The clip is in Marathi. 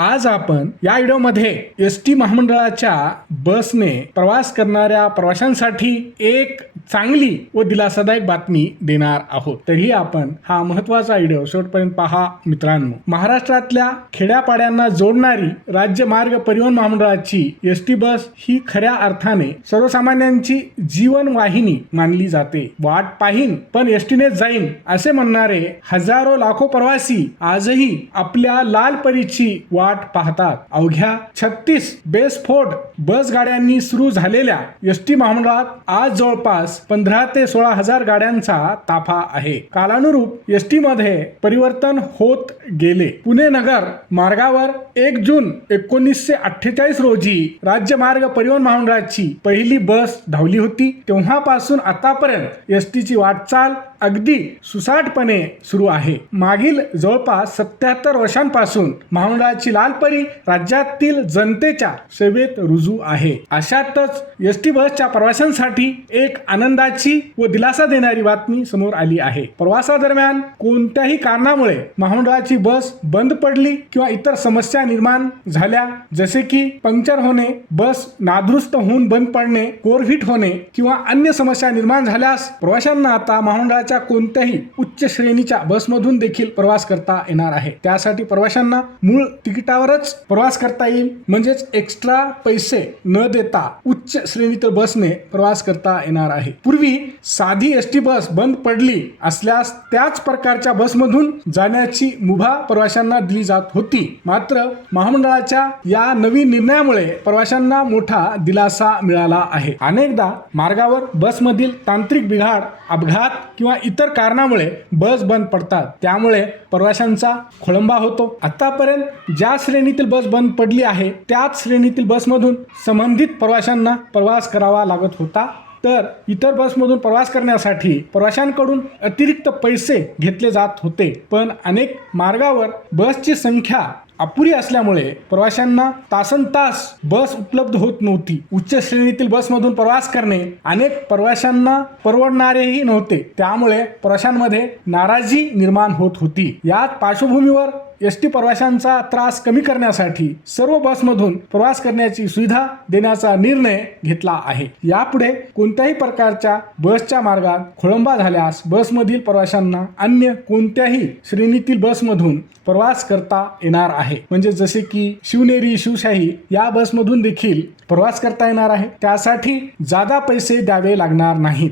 आज आपण या व्हिडिओमध्ये एस टी महामंडळाच्या बसने प्रवास करणाऱ्या प्रवाशांसाठी एक चांगली व दिलासादायक बातमी देणार आहोत. तरीही आपण हा महत्त्वाचा व्हिडिओ शेवटपर्यंत पहा मित्रांनो. महाराष्ट्रातल्या खेड्यापाड्यांना जोडणारी राज्य मार्ग परिवहन महामंडळाची एस टी बस ही खऱ्या अर्थाने सर्वसामान्यांची जीवन वाहिनी मानली जाते. वाट पाहीन पण एसटीने जाईन असे म्हणणारे हजारो लाखो प्रवासी आजही आपल्या लाल परीची वाट पाहतात. अवघ्या छत्तीस बेस्फोट बस गाड्यांनी सुरू झालेल्या एस टी महामंडळात आज जवळपास पंधरा ते सोळा हजार गाड्यांचा ताफा आहे. कालानुरूप एस टी मध्ये परिवर्तन होत गेले. पुणे नगर मार्गावर एक जून एकोणीसशे अठ्ठेचाळीस रोजी राज्य मार्ग परिवहन महामंडळाची पहिली बस धावली होती. तेव्हापासून आतापर्यंत एस टीची वाटचाल अगदी सुसाटपणे सुरू आहे. मागील जवळपास सत्याहत्तर वर्षांपासून महामंडळाची लालपरी राज्यातील जनतेच्या सेवेत रुजू आहे. अशातच एस टी बसच्या प्रवाशांसाठी एक आनंदाची व दिलासा देणारी बातमी समोर आली आहे. प्रवासादरम्यान कोणत्याही कारणामुळे महामंडळाची बस बंद पडली किंवा इतर समस्या निर्माण झाल्या जसे की पंक्चर होणे बस नादुरुस्त होऊन बंद पडणे कोरफिट होणे किंवा अन्य समस्या निर्माण झाल्यास प्रवाशांना आता महामंडळाच्या कोणत्याही उच्च श्रेणीच्या बसमधून देखील प्रवास करता येणार आहे. त्यासाठी प्रवाशांना मूळ तिकिटावरच प्रवास करता येईल. म्हणजेच एक्स्ट्रा पैसे न देता उच्च श्रेणीतील बसने प्रवास करता येणार आहे. पूर्वी साधी एस टी बस बंद पडली असल्यास त्याच प्रकारच्या बसमधून जाण्याची मुभा प्रवाशांना दिली जात होती. मात्र महामंडळाच्या या नवीन निर्णयामुळे प्रवाशांना मोठा दिलासा मिळाला आहे. अनेकदा मार्गावर बसमधील तांत्रिक बिघाड अपघात किंवा इतर कारणामुळे बस बंद पडतात. त्यामुळे प्रवाशांचा खोळंबा होतो. आतापर्यंत ज्या श्रेणीतील बस बंद पडली आहे त्याच श्रेणीतील बसमधून संबंधित प्रवाशांना प्रवास करावा लागत होता. तर इतर बसमधून प्रवास करण्यासाठी प्रवाशांकडून अतिरिक्त पैसे घेतले जात होते. पण अनेक मार्गावर बसची संख्या अपुरी असल्यामुळे प्रवाशांना तासन तास बस उपलब्ध होत नव्हती. उच्च श्रेणीतील बसमधून प्रवास करणे अनेक प्रवाशांना परवडणारेही नव्हते. त्यामुळे प्रवाशांमध्ये नाराजी निर्माण होत होती. यात पार्श्वभूमीवर एस टी प्रवाशांचा त्रास कमी करण्यासाठी सर्व बसमधून प्रवास करण्याची सुविधा देण्याचा निर्णय घेतला आहे. यापुढे कोणत्याही प्रकारच्या बसच्या मार्गात खोळंबा झाल्यास बसमधील प्रवाशांना अन्य कोणत्याही श्रेणीतील बसमधून प्रवास करता येणार आहे. म्हणजे जसे की शिवनेरी शिवशाही या बसमधून देखील प्रवास करता येणार आहे. त्यासाठी जादा पैसे द्यावे लागणार नाहीत.